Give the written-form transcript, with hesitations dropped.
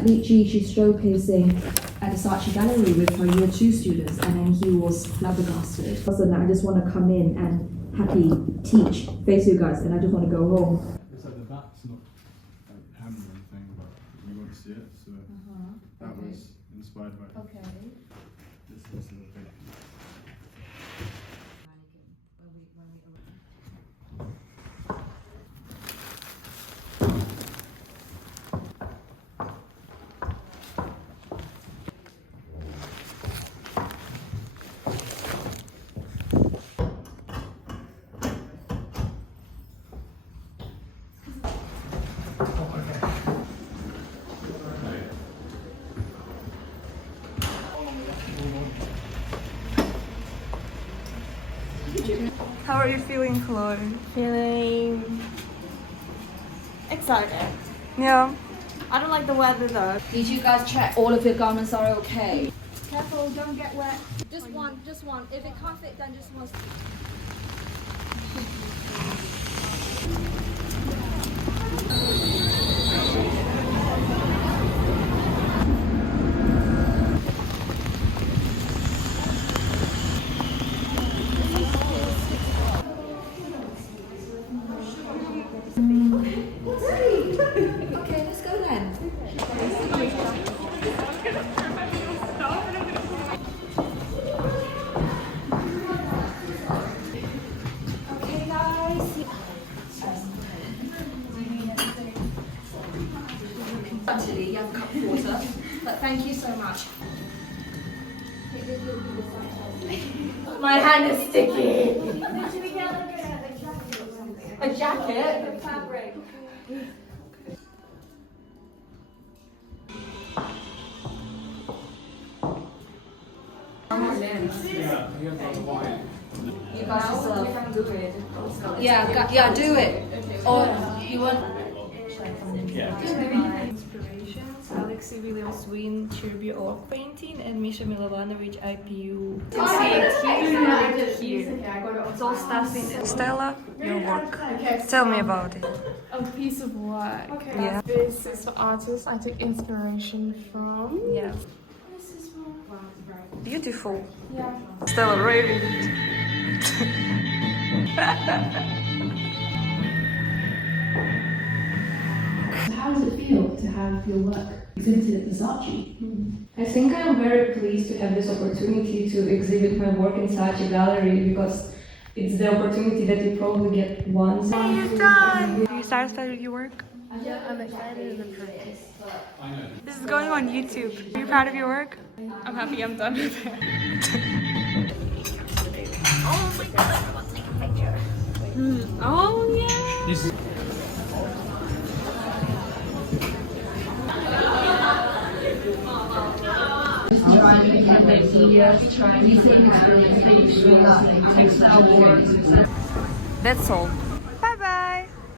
like literally she's showcasing at the Saatchi gallery with her year 2 students, and then he was flabbergasted. So now I just want to come in and happy teach, face you guys, and I just want to go home. It's like the back's not like hammer or anything, but we want to see it, so that was inspired by this little thing. How are you feeling, Chloe? Feeling excited. Yeah. I don't like the weather though. Did you guys check all of your garments are okay? Careful, don't get wet. Just one, just one. If it can't fit, then just one. Okay, let's go then. Okay guys. Actually, you have a cup of water, but thank you so much. My hand is sticky. A jacket? Fabric. You guys just do it. Yeah, do it. Or you want? Inspirations: Alexei Williams Wynne tribute oil painting and Misha Milovanovic IPU. You can see it here. It's all stuff in it. Stella, your work. Tell me about it. A piece of work. Yeah. This is for artists I took inspiration from. Yeah. This is for Beautiful. yeah. Stella, really. How does it feel to have your work exhibited at the Saatchi? I think I'm very pleased to have this opportunity to exhibit my work in Saatchi Gallery because it's the opportunity that you probably get once. You're done! Are you satisfied with your work? Yeah, I'm excited and proud. This is going on YouTube. Are you proud of your work? I'm happy I'm done with it. Oh my god, I want to take a picture. Oh yeah! That's all.